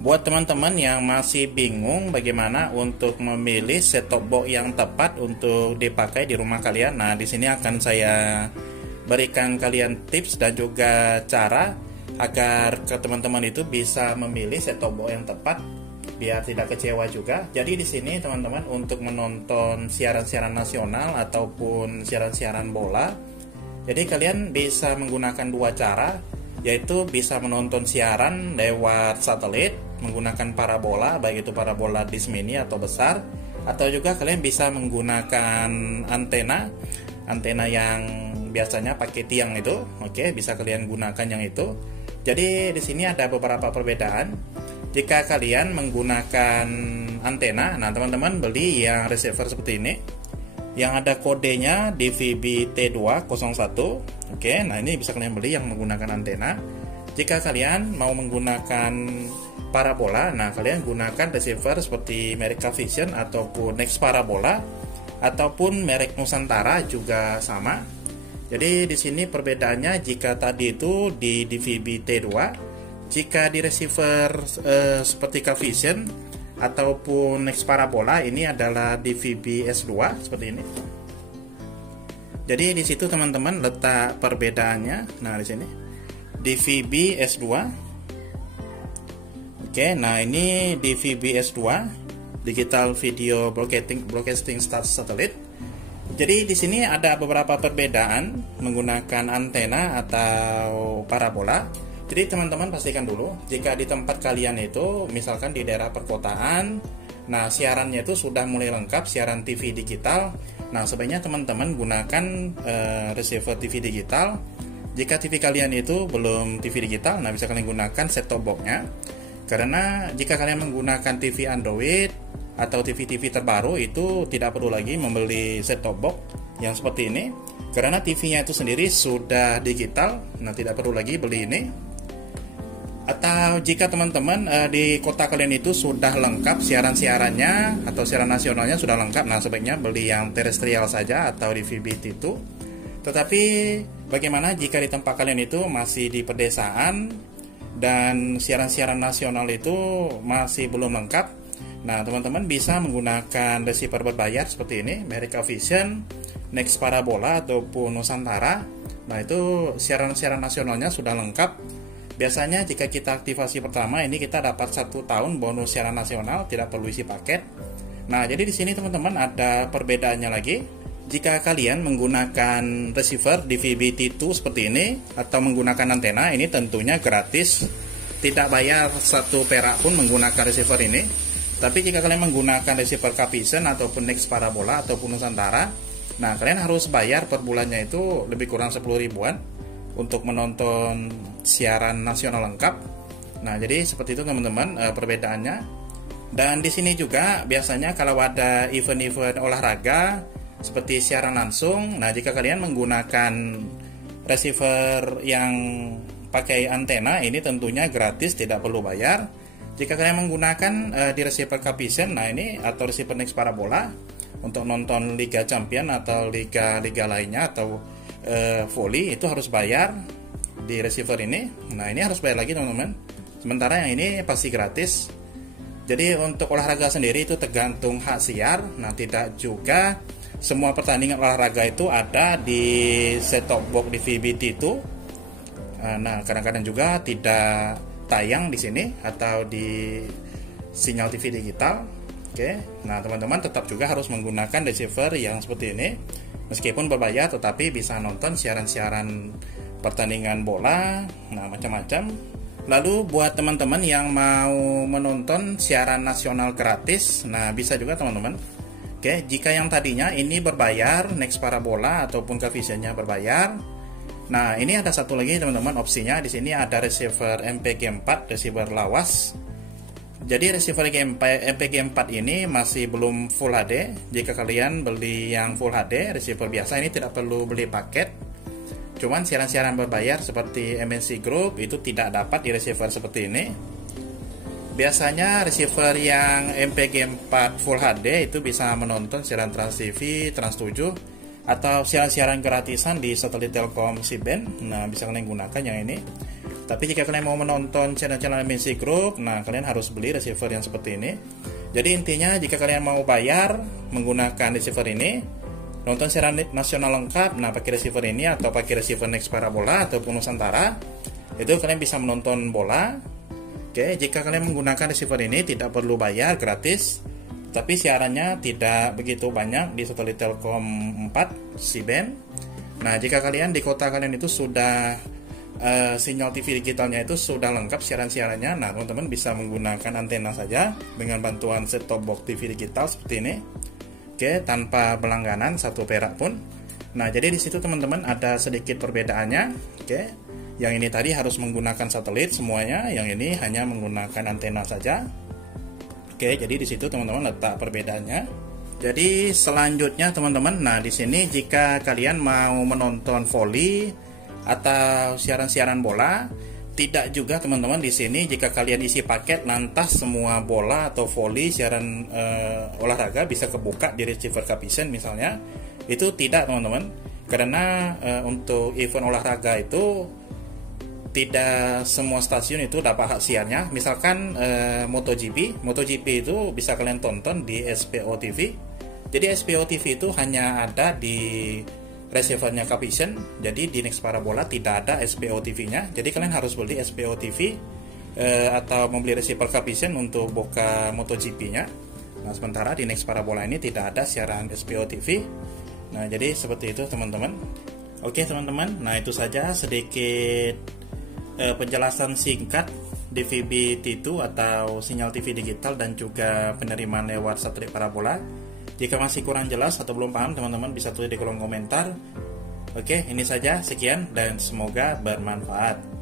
Buat teman-teman yang masih bingung bagaimana untuk memilih set-top box yang tepat untuk dipakai di rumah kalian, nah di sini akan saya berikan kalian tips dan juga cara agar ke teman-teman itu bisa memilih set-top box yang tepat biar tidak kecewa juga. Jadi di sini teman-teman untuk menonton siaran-siaran nasional ataupun siaran-siaran bola, jadi kalian bisa menggunakan dua cara, yaitu bisa menonton siaran lewat satelit menggunakan parabola, baik itu parabola dish mini atau besar, atau juga kalian bisa menggunakan antena yang biasanya pakai tiang itu. Oke, bisa kalian gunakan yang itu. Jadi di sini ada beberapa perbedaan. Jika kalian menggunakan antena, nah teman-teman beli yang receiver seperti ini yang ada kodenya DVB T201. Oke, nah ini bisa kalian beli yang menggunakan antena. Jika kalian mau menggunakan parabola, nah kalian gunakan receiver seperti merek Cavision ataupun Next Parabola ataupun merek Nusantara juga sama. Jadi di sini perbedaannya, jika tadi itu di DVB T2, jika di receiver seperti Cavision ataupun Next Parabola ini adalah DVB S2 seperti ini. Jadi di situ teman-teman letak perbedaannya. Nah di sini DVB S2. Oke, nah ini DVB S2, Digital Video Broadcasting Satellite. Jadi di sini ada beberapa perbedaan menggunakan antena atau parabola. Jadi teman-teman pastikan dulu, jika di tempat kalian itu misalkan di daerah perkotaan, nah siarannya itu sudah mulai lengkap, siaran TV digital. Nah sebaiknya teman-teman gunakan receiver TV digital. Jika TV kalian itu belum TV digital, nah bisa kalian gunakan set-top box-nya. Karena jika kalian menggunakan TV Android atau TV-TV terbaru, itu tidak perlu lagi membeli set-top box yang seperti ini, karena TV-nya itu sendiri sudah digital. Nah tidak perlu lagi beli ini. Atau jika teman-teman di kota kalian itu sudah lengkap siaran-siarannya atau siaran nasionalnya sudah lengkap, nah sebaiknya beli yang terestrial saja atau di VBT itu. Tetapi bagaimana jika di tempat kalian itu masih di pedesaan dan siaran-siaran nasional itu masih belum lengkap? Nah teman-teman bisa menggunakan receiver berbayar seperti ini, merek Cavision, Next Parabola ataupun Nusantara. Nah itu siaran-siaran nasionalnya sudah lengkap. Biasanya jika kita aktivasi pertama ini kita dapat 1 tahun bonus siaran nasional, tidak perlu isi paket. Nah jadi di sini teman-teman ada perbedaannya lagi. Jika kalian menggunakan receiver DVB T2 seperti ini atau menggunakan antena, ini tentunya gratis, tidak bayar 1 perak pun menggunakan receiver ini. Tapi jika kalian menggunakan receiver Cavision ataupun Next Parabola ataupun Nusantara, nah kalian harus bayar per bulannya itu lebih kurang 10 ribuan untuk menonton siaran nasional lengkap. Nah jadi seperti itu teman-teman perbedaannya. Dan di sini juga biasanya kalau ada event-event olahraga seperti siaran langsung, nah jika kalian menggunakan receiver yang pakai antena, ini tentunya gratis, tidak perlu bayar. Jika kalian menggunakan di receiver Cavision, nah ini atau receiver Next Parabola untuk nonton Liga Champion atau liga-liga lainnya atau volley, itu harus bayar di receiver ini. Nah ini harus bayar lagi teman-teman. Sementara yang ini pasti gratis. Jadi untuk olahraga sendiri itu tergantung hak siar. Nah tidak juga semua pertandingan olahraga itu ada di set-top box di VBT itu. Nah kadang-kadang juga tidak tayang di sini atau di sinyal TV digital. Oke, nah teman-teman tetap juga harus menggunakan receiver yang seperti ini. Meskipun berbayar, tetapi bisa nonton siaran-siaran pertandingan bola, nah macam-macam. Lalu buat teman-teman yang mau menonton siaran nasional gratis, nah bisa juga teman-teman. Oke, jika yang tadinya ini berbayar, Next Parabola ataupun Cavisionnya berbayar. Nah, ini ada satu lagi teman-teman opsinya. Di sini ada receiver MPG4, receiver lawas. Jadi receiver MPG4 ini masih belum Full HD. Jika kalian beli yang Full HD, receiver biasa ini tidak perlu beli paket. Cuman siaran-siaran berbayar seperti MNC Group itu tidak dapat di receiver seperti ini. Biasanya receiver yang MPG4 Full HD itu bisa menonton siaran Trans TV, Trans 7 atau siaran-siaran gratisan di satelit Telkom C-band. Nah, bisa kalian gunakan yang ini. Tapi jika kalian mau menonton channel-channel Music Group, nah kalian harus beli receiver yang seperti ini. Jadi intinya jika kalian mau bayar menggunakan receiver ini, nonton siaran nasional lengkap, nah pakai receiver ini atau pakai receiver Next Parabola ataupun Nusantara, itu kalian bisa menonton bola. Oke, jika kalian menggunakan receiver ini tidak perlu bayar, gratis. Tapi siarannya tidak begitu banyak di satelit Telkom 4 C-band. Nah, jika kalian di kota kalian itu sudah sinyal TV digitalnya itu sudah lengkap siaran-siarannya, nah teman-teman bisa menggunakan antena saja dengan bantuan set-top box TV digital seperti ini. Oke, tanpa berlangganan 1 perak pun. Nah, jadi di situ teman-teman ada sedikit perbedaannya. Oke, yang ini tadi harus menggunakan satelit semuanya, yang ini hanya menggunakan antena saja. Oke, jadi di situ teman-teman letak perbedaannya. Jadi selanjutnya teman-teman, nah di sini jika kalian mau menonton voli atau siaran-siaran bola, tidak juga teman-teman di sini jika kalian isi paket lantas semua bola atau voli siaran olahraga bisa kebuka di receiver Capisen misalnya, itu tidak teman-teman, karena untuk event olahraga itu tidak semua stasiun itu dapat hak siarnya. Misalkan MotoGP itu bisa kalian tonton di SPO TV. Jadi SPO TV itu hanya ada di receivernya Capisen, jadi di Next Parabola tidak ada SPO TV-nya. Jadi kalian harus beli SPO TV atau membeli receiver Capisen untuk buka MotoGP-nya. Nah, sementara di Next Parabola ini tidak ada siaran SPO TV. Nah, jadi seperti itu teman-teman. Oke teman-teman, nah itu saja sedikit penjelasan singkat DVB T2 atau sinyal TV digital dan juga penerimaan lewat satelit parabola. Jika masih kurang jelas atau belum paham, teman-teman bisa tulis di kolom komentar. Oke, ini saja, sekian dan semoga bermanfaat.